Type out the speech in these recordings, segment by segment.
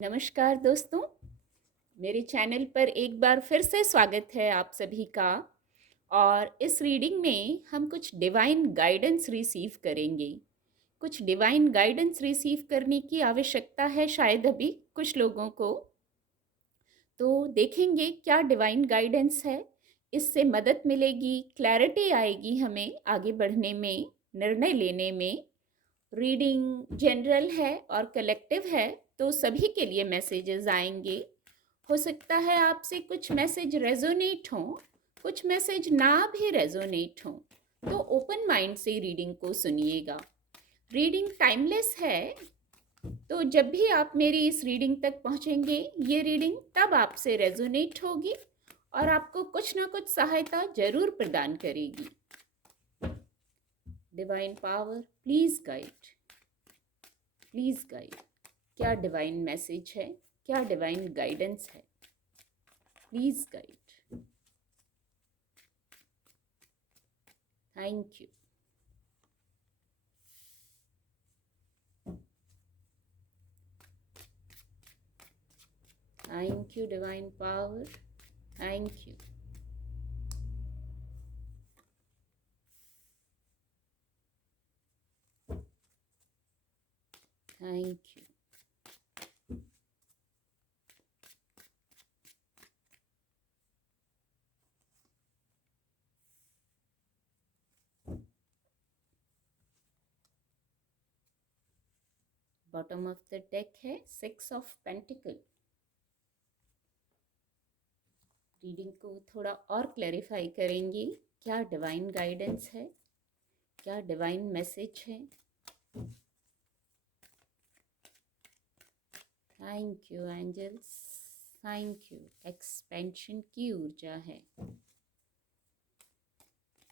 नमस्कार दोस्तों, मेरे चैनल पर एक बार फिर से स्वागत है आप सभी का। और इस रीडिंग में हम कुछ डिवाइन गाइडेंस रिसीव करेंगे। कुछ डिवाइन गाइडेंस रिसीव करने की आवश्यकता है शायद अभी कुछ लोगों को। तो देखेंगे क्या डिवाइन गाइडेंस है। इससे मदद मिलेगी, क्लैरिटी आएगी हमें आगे बढ़ने में, निर्णय लेने में। रीडिंग जनरल है और कलेक्टिव है, तो सभी के लिए मैसेजेस आएंगे। हो सकता है आपसे कुछ मैसेज रेजोनेट हों, कुछ मैसेज ना भी रेजोनेट हों। तो ओपन माइंड से रीडिंग को सुनिएगा। रीडिंग टाइमलेस है, तो जब भी आप मेरी इस रीडिंग तक पहुंचेंगे, ये रीडिंग तब आपसे रेजोनेट होगी और आपको कुछ ना कुछ सहायता जरूर प्रदान करेगी। Divine power, please guide, please guide. क्या डिवाइन मैसेज है, क्या डिवाइन गाइडेंस है? Please guide. Thank you. Thank you divine power, thank you. Thank you. Bottom of the deck है 6 ऑफ पेंटिकल। रीडिंग को थोड़ा और क्लैरिफाई करेंगे। क्या डिवाइन गाइडेंस है, क्या डिवाइन मैसेज है? Thank you angels, thank you. Expansion की ऊर्जा है।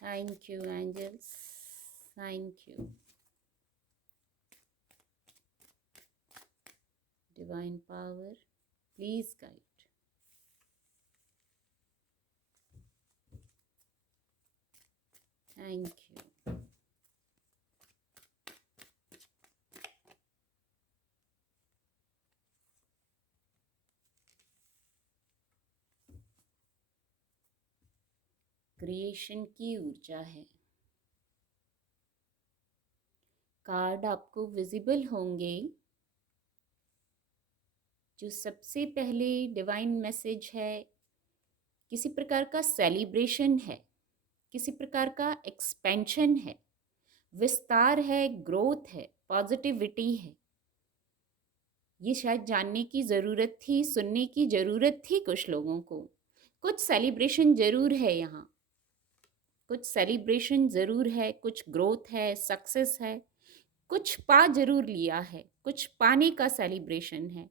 Thank you angels, thank you. Divine power, please guide. Thank you. Creation की ऊर्जा है। कार्ड आपको विजिबल होंगे। जो सबसे पहले डिवाइन मैसेज है, किसी प्रकार का सेलिब्रेशन है, किसी प्रकार का एक्सपेंशन है, विस्तार है, ग्रोथ है, पॉजिटिविटी है। ये शायद जानने की ज़रूरत थी, सुनने की ज़रूरत थी कुछ लोगों को। कुछ सेलिब्रेशन ज़रूर है यहाँ, कुछ सेलिब्रेशन ज़रूर है, कुछ ग्रोथ है, सक्सेस है, कुछ पा जरूर लिया है, कुछ पाने का सेलिब्रेशन है,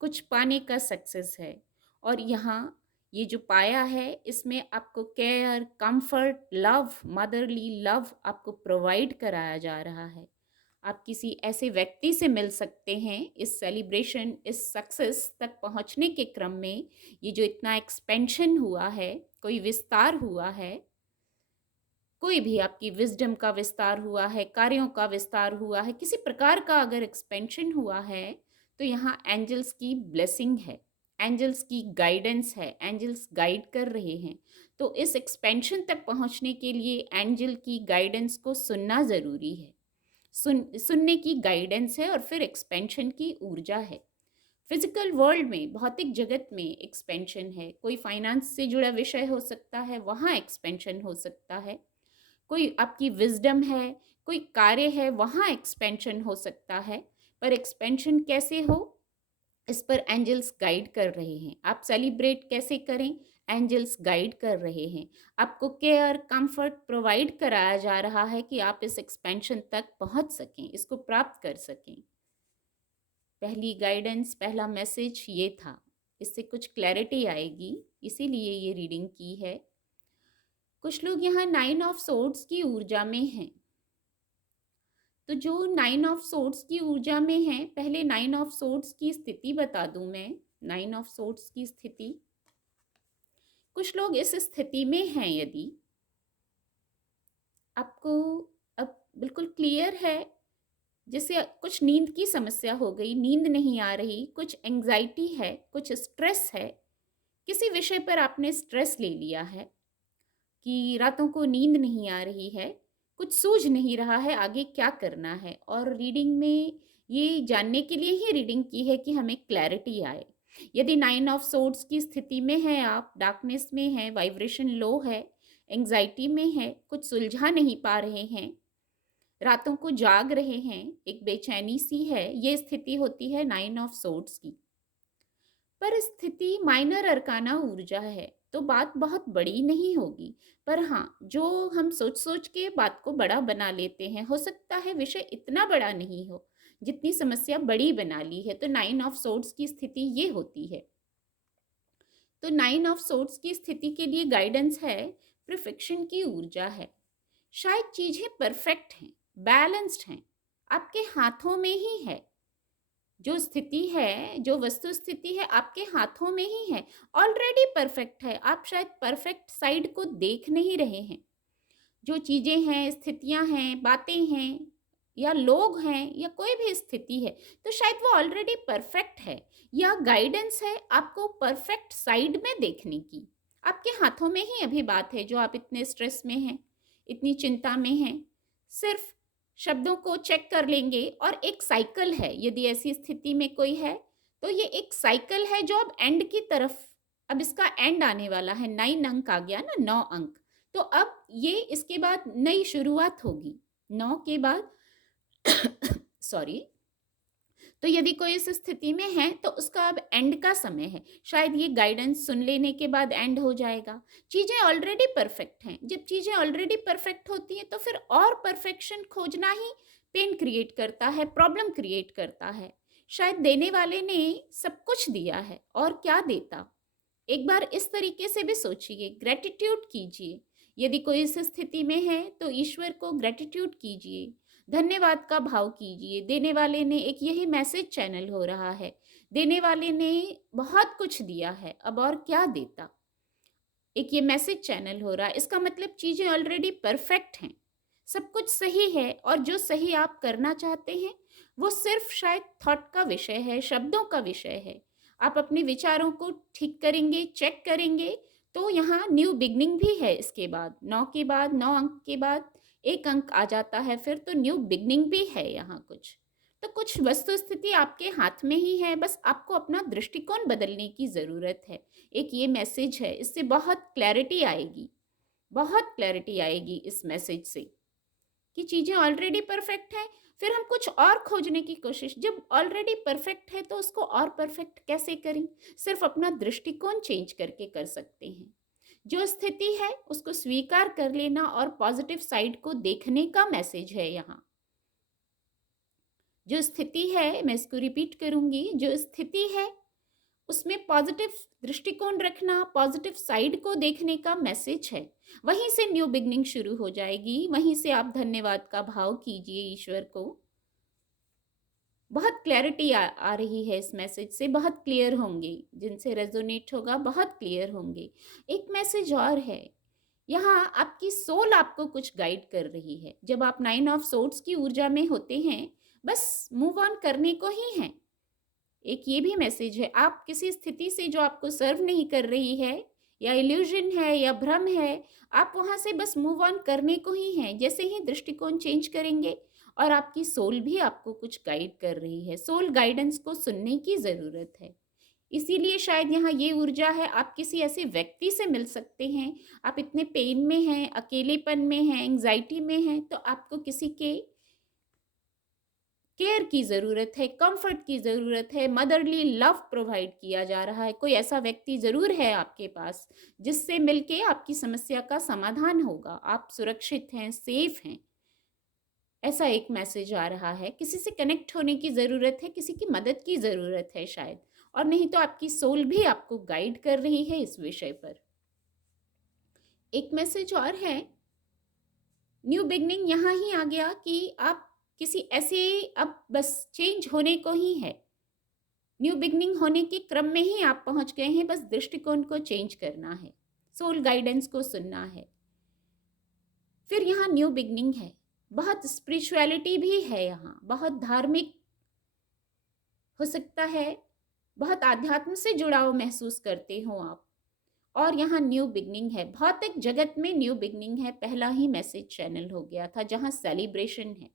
कुछ पाने का सक्सेस है। और यहाँ ये जो पाया है, इसमें आपको care, comfort, love, motherly love आपको प्रोवाइड कराया जा रहा है। आप किसी ऐसे व्यक्ति से मिल सकते हैं इस सेलिब्रेशन, इस सक्सेस तक पहुँचने के क्रम में। ये जो इतना एक्सपेंशन हुआ है, कोई विस्तार हुआ है, कोई भी आपकी विजडम का विस्तार हुआ है, कार्यों का विस्तार हुआ है, किसी प्रकार का अगर एक्सपेंशन हुआ है, तो यहाँ एंजल्स की ब्लेसिंग है, एंजल्स की गाइडेंस है, एंजल्स गाइड कर रहे हैं। तो इस एक्सपेंशन तक पहुँचने के लिए एंजल की गाइडेंस को सुनना ज़रूरी है। सुनने की गाइडेंस है और फिर एक्सपेंशन की ऊर्जा है। फिजिकल वर्ल्ड में, भौतिक जगत में एक्सपेंशन है। कोई फाइनेंस से जुड़ा विषय हो सकता है, वहाँ एक्सपेंशन हो सकता है। कोई आपकी विजडम है, कोई कार्य है, वहाँ एक्सपेंशन हो सकता है। पर एक्सपेंशन कैसे हो, इस पर एंजल्स गाइड कर रहे हैं। आप सेलिब्रेट कैसे करें, एंजल्स गाइड कर रहे हैं। आपको केयर, कंफर्ट प्रोवाइड कराया जा रहा है कि आप इस एक्सपेंशन तक पहुंच सकें, इसको प्राप्त कर सकें। पहली गाइडेंस, पहला मैसेज ये था। इससे कुछ क्लैरिटी आएगी, इसीलिए ये रीडिंग की है। कुछ लोग यहाँ 9 ऑफ सोर्ड्स की ऊर्जा में हैं। तो जो 9 ऑफ सोर्ड्स की ऊर्जा में है, पहले 9 ऑफ सोर्ड्स की स्थिति बता दूं मैं। 9 ऑफ सोर्ड्स की स्थिति, कुछ लोग इस स्थिति में हैं। यदि आपको अब बिल्कुल क्लियर है जैसे कुछ नींद की समस्या हो गई, नींद नहीं आ रही, कुछ एंग्जाइटी है, कुछ स्ट्रेस है, किसी विषय पर आपने स्ट्रेस ले लिया है कि रातों को नींद नहीं आ रही है, कुछ सूझ नहीं रहा है आगे क्या करना है, और रीडिंग में ये जानने के लिए ही रीडिंग की है कि हमें क्लैरिटी आए। यदि 9 ऑफ सोर्ड्स की स्थिति में हैं आप, डार्कनेस में हैं, वाइब्रेशन लो है, एंग्जाइटी में है, कुछ सुलझा नहीं पा रहे हैं, रातों को जाग रहे हैं, एक बेचैनी सी है, ये स्थिति होती है 9 ऑफ सोर्ड्स की। पर स्थिति माइनर अरकाना ऊर्जा है, तो बात बहुत बड़ी नहीं होगी। पर हाँ, जो हम सोच-सोच के बात को बड़ा बना लेते हैं, हो सकता है विषय इतना बड़ा नहीं हो, जितनी समस्या बड़ी बना ली है, तो 9 ऑफ सोर्ड्स की स्थिति ये होती है। तो 9 ऑफ सोर्ड्स की स्थिति के लिए गाइडेंस है, परफेक्शन की ऊर्जा है। शायद चीज़ें परफेक्ट हैं, बैलेंस्ड हैं, आपके हाथों में ही है। जो स्थिति है, जो वस्तु स्थिति है, आपके हाथों में ही है, ऑलरेडी परफेक्ट है। आप शायद परफेक्ट साइड को देख नहीं रहे हैं। जो चीज़ें हैं, स्थितियाँ हैं, बातें हैं या लोग हैं या कोई भी स्थिति है, तो शायद वो ऑलरेडी परफेक्ट है, या गाइडेंस है आपको परफेक्ट साइड में देखने की। आपके हाथों में ही अभी बात है, जो आप इतने स्ट्रेस में हैं, इतनी चिंता में हैं। सिर्फ शब्दों को चेक कर लेंगे, और एक साइकिल है, यदि ऐसी स्थिति में कोई है, तो ये एक साइकिल है जो अब एंड की तरफ, अब इसका एंड आने वाला है। 9 अंक आ गया ना, 9 अंक। तो अब ये इसके बाद नई शुरुआत होगी 9 के बाद। सॉरी। तो यदि कोई इस स्थिति में है, तो उसका अब एंड का समय है। शायद ये गाइडेंस सुन लेने के बाद एंड हो जाएगा। चीज़ें ऑलरेडी परफेक्ट हैं। जब चीज़ें ऑलरेडी परफेक्ट होती हैं, तो फिर और परफेक्शन खोजना ही पेन क्रिएट करता है, प्रॉब्लम क्रिएट करता है। शायद देने वाले ने सब कुछ दिया है, और क्या देता। एक बार इस तरीके से भी सोचिए, ग्रेटिट्यूड कीजिए। यदि कोई इस स्थिति में है, तो ईश्वर को ग्रेटिट्यूड कीजिए, धन्यवाद का भाव कीजिए। देने वाले ने, एक यही मैसेज चैनल हो रहा है, देने वाले ने बहुत कुछ दिया है, अब और क्या देता। एक ये मैसेज चैनल हो रहा है, इसका मतलब चीज़ें ऑलरेडी परफेक्ट हैं, सब कुछ सही है, और जो सही आप करना चाहते हैं, वो सिर्फ शायद थॉट का विषय है, शब्दों का विषय है। आप अपने विचारों को ठीक करेंगे, चेक करेंगे, तो यहाँ न्यू बिगनिंग भी है। इसके बाद 9 के बाद, 9 अंक के बाद एक अंक आ जाता है फिर, तो न्यू बिगनिंग भी है यहाँ कुछ। तो कुछ वस्तु स्थिति आपके हाथ में ही है, बस आपको अपना दृष्टिकोण बदलने की ज़रूरत है। एक ये मैसेज है, इससे बहुत क्लैरिटी आएगी, बहुत क्लैरिटी आएगी इस मैसेज से, कि चीज़ें ऑलरेडी परफेक्ट हैं। फिर हम कुछ और खोजने की कोशिश, जब ऑलरेडी परफेक्ट है तो उसको और परफेक्ट कैसे करें? सिर्फ अपना दृष्टिकोण चेंज करके कर सकते हैं। जो स्थिति है उसको स्वीकार कर लेना, और पॉजिटिव साइड को देखने का मैसेज है यहाँ। जो स्थिति है, मैं इसको रिपीट करूंगी, जो स्थिति है उसमें पॉजिटिव दृष्टिकोण रखना, पॉजिटिव साइड को देखने का मैसेज है। वहीं से न्यू बिगनिंग शुरू हो जाएगी, वहीं से आप धन्यवाद का भाव कीजिए ईश्वर को। बहुत क्लैरिटी आ रही है इस मैसेज से, बहुत क्लियर होंगे, जिनसे रेजोनेट होगा बहुत क्लियर होंगे। एक मैसेज और है यहाँ, आपकी सोल आपको कुछ गाइड कर रही है। जब आप 9 ऑफ सोर्ड्स की ऊर्जा में होते हैं, बस मूव ऑन करने को ही है। एक ये भी मैसेज है, आप किसी स्थिति से जो आपको सर्व नहीं कर रही है, या इल्यूजन है या भ्रम है, आप वहाँ से बस मूव ऑन करने को ही है। जैसे ही दृष्टिकोण चेंज करेंगे, और आपकी सोल भी आपको कुछ गाइड कर रही है, सोल गाइडेंस को सुनने की ज़रूरत है। इसीलिए शायद यहाँ ये ऊर्जा है, आप किसी ऐसे व्यक्ति से मिल सकते हैं, आप इतने पेन में हैं, अकेलेपन में हैं, एंग्जाइटी में हैं, तो आपको किसी के केयर की ज़रूरत है, कंफर्ट की ज़रूरत है, मदरली लव प्रोवाइड किया जा रहा है। कोई ऐसा व्यक्ति ज़रूर है आपके पास, जिससे मिलके आपकी समस्या का समाधान होगा। आप सुरक्षित हैं, सेफ हैं, ऐसा एक मैसेज आ रहा है। किसी से कनेक्ट होने की ज़रूरत है, किसी की मदद की ज़रूरत है शायद, और नहीं तो आपकी सोल भी आपको गाइड कर रही है इस विषय पर। एक मैसेज और है, न्यू बिगनिंग यहाँ ही आ गया कि आप किसी ऐसे, अब बस चेंज होने को ही है, न्यू बिगनिंग होने के क्रम में ही आप पहुंच गए हैं, बस दृष्टिकोण को चेंज करना है, सोल गाइडेंस को सुनना है। फिर यहाँ न्यू बिगनिंग है, बहुत स्पिरिचुअलिटी भी है यहाँ, बहुत धार्मिक हो सकता है, बहुत आध्यात्म से जुड़ाव महसूस करते हो आप। और यहाँ न्यू बिगनिंग है, भौतिक जगत में न्यू बिगनिंग है, पहला ही मैसेज चैनल हो गया था जहाँ सेलिब्रेशन है।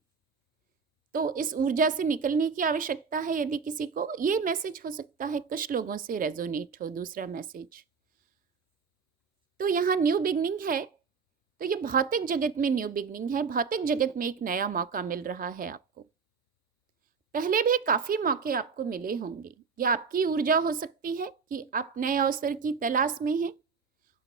तो इस ऊर्जा से निकलने की आवश्यकता है यदि किसी को। ये मैसेज हो सकता है कुछ लोगों से रेजोनेट हो, दूसरा मैसेज। तो यहाँ न्यू बिगनिंग है, तो ये भौतिक जगत में न्यू बिगनिंग है, भौतिक जगत में एक नया मौका मिल रहा है आपको। पहले भी काफी मौके आपको मिले होंगे, या आपकी ऊर्जा हो सकती है कि आप नए अवसर की तलाश में हैं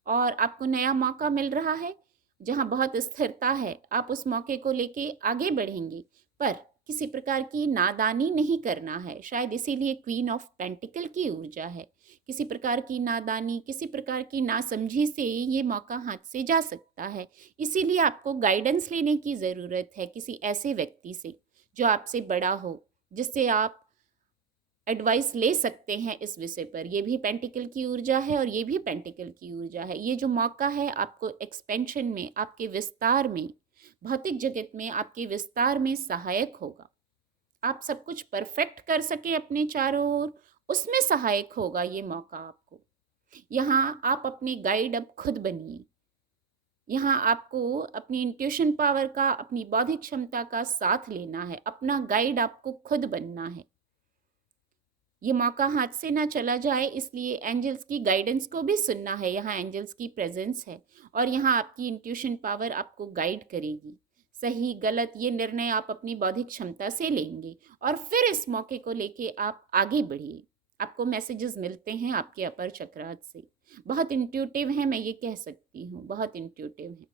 और आपको नया मौका मिल रहा है जहां बहुत स्थिरता है, आप उस मौके को लेके आगे बढ़ेंगे। पर किसी प्रकार की नादानी नहीं करना है, शायद इसीलिए क्वीन ऑफ पेंटिकल की ऊर्जा है। किसी प्रकार की नादानी, किसी प्रकार की नासमझी से ये मौका हाथ से जा सकता है। इसीलिए आपको गाइडेंस लेने की ज़रूरत है किसी ऐसे व्यक्ति से जो आपसे बड़ा हो, जिससे आप एडवाइस ले सकते हैं इस विषय पर। ये भी पेंटिकल की ऊर्जा है और ये भी पेंटिकल की ऊर्जा है। ये जो मौका है आपको एक्सपेंशन में, आपके विस्तार में, भौतिक जगत में आपके विस्तार में सहायक होगा। आप सब कुछ परफेक्ट कर सके अपने चारों ओर, उसमें सहायक होगा ये मौका आपको। यहाँ आप अपने गाइड अब खुद बनिए। यहाँ आपको अपनी इंट्यूशन पावर का, अपनी बौद्धिक क्षमता का साथ लेना है, अपना गाइड आपको खुद बनना है। ये मौका हाथ से ना चला जाए, इसलिए एंजल्स की गाइडेंस को भी सुनना है। यहाँ एंजल्स की प्रेजेंस है और यहाँ आपकी इंट्यूशन पावर आपको गाइड करेगी। सही गलत ये निर्णय आप अपनी बौद्धिक क्षमता से लेंगे और फिर इस मौके को लेके आप आगे बढ़िए। आपको मैसेजेस मिलते हैं आपके अपर चक्रात से, बहुत इंट्यूटिव है, मैं ये कह सकती हूँ, बहुत इंट्यूटिव है।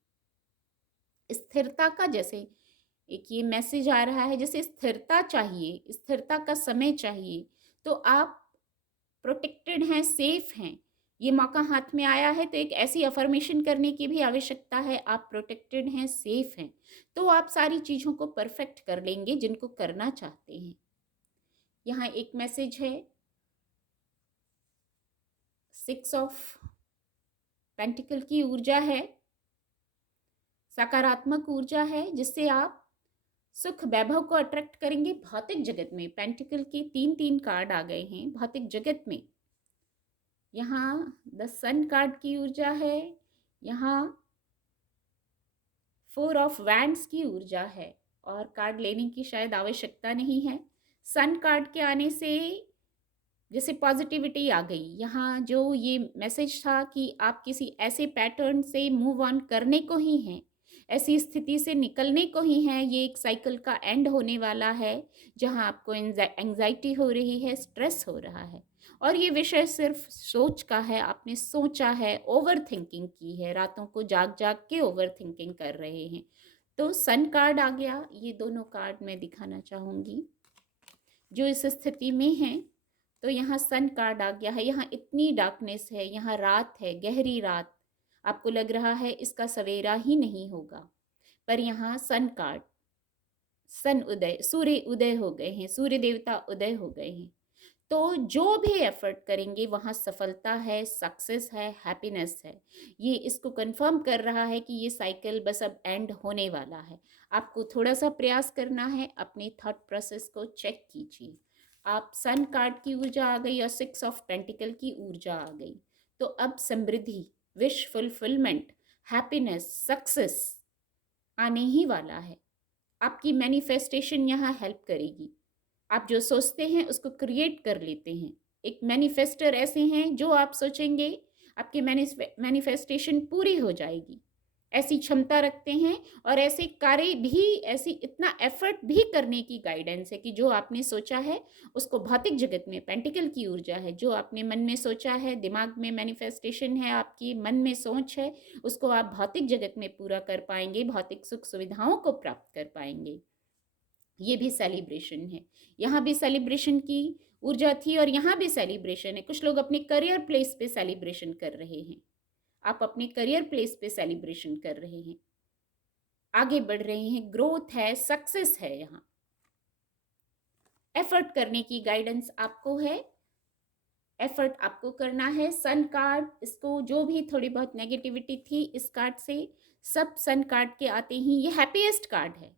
स्थिरता का जैसे एक ये मैसेज आ रहा है, जैसे स्थिरता चाहिए, स्थिरता का समय चाहिए, तो आप प्रोटेक्टेड हैं, सेफ हैं। ये मौका हाथ में आया है तो एक ऐसी अफर्मेशन करने की भी आवश्यकता है, आप प्रोटेक्टेड हैं, सेफ हैं, तो आप सारी चीज़ों को परफेक्ट कर लेंगे जिनको करना चाहते हैं। यहाँ एक मैसेज है, 6 ऑफ पेंटिकल की ऊर्जा है, सकारात्मक ऊर्जा है, जिससे आप सुख वैभव को अट्रैक्ट करेंगे भौतिक जगत में। पेंटिकल के 3-3 कार्ड आ गए हैं भौतिक जगत में। यहाँ द सन कार्ड की ऊर्जा है, यहाँ 4 ऑफ वैंड्स की ऊर्जा है और कार्ड लेने की शायद आवश्यकता नहीं है। सन कार्ड के आने से जैसे पॉजिटिविटी आ गई। यहाँ जो ये मैसेज था कि आप किसी ऐसे पैटर्न से मूव ऑन करने को ही हैं, ऐसी स्थिति से निकलने को ही हैं। ये एक साइकिल का एंड होने वाला है जहाँ आपको एंजाइटी हो रही है, स्ट्रेस हो रहा है और ये विषय सिर्फ सोच का है। आपने सोचा है, ओवर थिंकिंग की है, रातों को जाग जाग के ओवर थिंकिंग कर रहे हैं। तो सन कार्ड आ गया। ये दोनों कार्ड मैं दिखाना चाहूँगी जो इस स्थिति में हैं। तो यहाँ सन कार्ड आ गया है। यहाँ इतनी डार्कनेस है, यहाँ रात है, गहरी रात, आपको लग रहा है इसका सवेरा ही नहीं होगा, पर यहाँ सन कार्ड, सन उदय, सूर्य उदय हो गए हैं, सूर्य देवता उदय हो गए हैं। तो जो भी एफर्ट करेंगे वहाँ सफलता है, सक्सेस है, हैप्पीनेस है। ये इसको कंफर्म कर रहा है कि ये साइकिल बस अब एंड होने वाला है। आपको थोड़ा सा प्रयास करना है, अपने थॉट प्रोसेस को चेक कीजिए। आप सन कार्ड की ऊर्जा आ गई और 6 ऑफ पेंटिकल की ऊर्जा आ गई। तो अब समृद्धि, विश फुलफिलमेंट, हैप्पीनेस, सक्सेस आने ही वाला है। आपकी मैनिफेस्टेशन यहाँ हेल्प करेगी। आप जो सोचते हैं उसको क्रिएट कर लेते हैं। एक मैनिफेस्टर ऐसे हैं जो आप सोचेंगे आपकी मैनिफेस्टेशन पूरी हो जाएगी, ऐसी क्षमता रखते हैं और ऐसे कार्य भी, ऐसी इतना एफर्ट भी करने की गाइडेंस है कि जो आपने सोचा है उसको भौतिक जगत में, पेंटिकल की ऊर्जा है, जो आपने मन में सोचा है, दिमाग में मैनिफेस्टेशन है, आपकी मन में सोच है, उसको आप भौतिक जगत में पूरा कर पाएंगे, भौतिक सुख सुविधाओं को प्राप्त कर पाएंगे। ये भी सेलिब्रेशन है। यहाँ भी सेलिब्रेशन की ऊर्जा थी और यहाँ भी सेलिब्रेशन है। कुछ लोग अपने करियर प्लेस पे सेलिब्रेशन कर रहे हैं। आप अपने करियर प्लेस पे सेलिब्रेशन कर रहे हैं, आगे बढ़ रहे हैं, ग्रोथ है, सक्सेस है। यहाँ एफर्ट करने की गाइडेंस आपको है, एफर्ट आपको करना है। सन कार्ड, इसको जो भी थोड़ी बहुत नेगेटिविटी थी इस कार्ड से, सब सन कार्ड के आते ही ये हैप्पीएस्ट कार्ड है।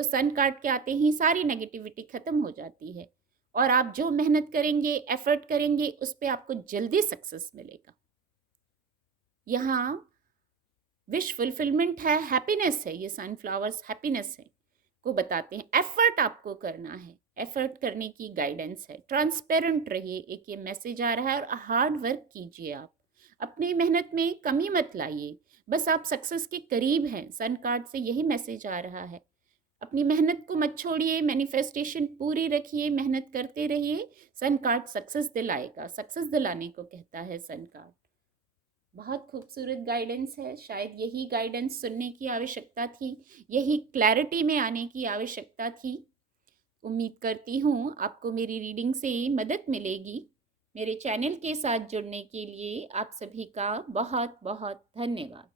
तो सन कार्ड के आते ही सारी नेगेटिविटी खत्म हो जाती है और आप जो मेहनत करेंगे, एफर्ट करेंगे, उस पे आपको जल्दी सक्सेस मिलेगा। यहाँ विश फुलफिलमेंट है, हैप्पीनेस है, ये सनफ्लावर्स हैप्पीनेस है को बताते हैं। एफर्ट आपको करना है, एफर्ट करने की गाइडेंस है। ट्रांसपेरेंट रहिए, एक ये मैसेज आ रहा है, और हार्ड वर्क कीजिए। आप अपनी मेहनत में कमी मत लाइए, बस आप सक्सेस के करीब हैं। सन कार्ड से यही मैसेज आ रहा है। अपनी मेहनत को मत छोड़िए, मैनिफेस्टेशन पूरी रखिए, मेहनत करते रहिए। सन कार्ड सक्सेस दिलाएगा, सक्सेस दिलाने को कहता है सन कार्ड। बहुत खूबसूरत गाइडेंस है। शायद यही गाइडेंस सुनने की आवश्यकता थी, यही क्लैरिटी में आने की आवश्यकता थी। उम्मीद करती हूँ आपको मेरी रीडिंग से मदद मिलेगी। मेरे चैनल के साथ जुड़ने के लिए आप सभी का बहुत बहुत धन्यवाद।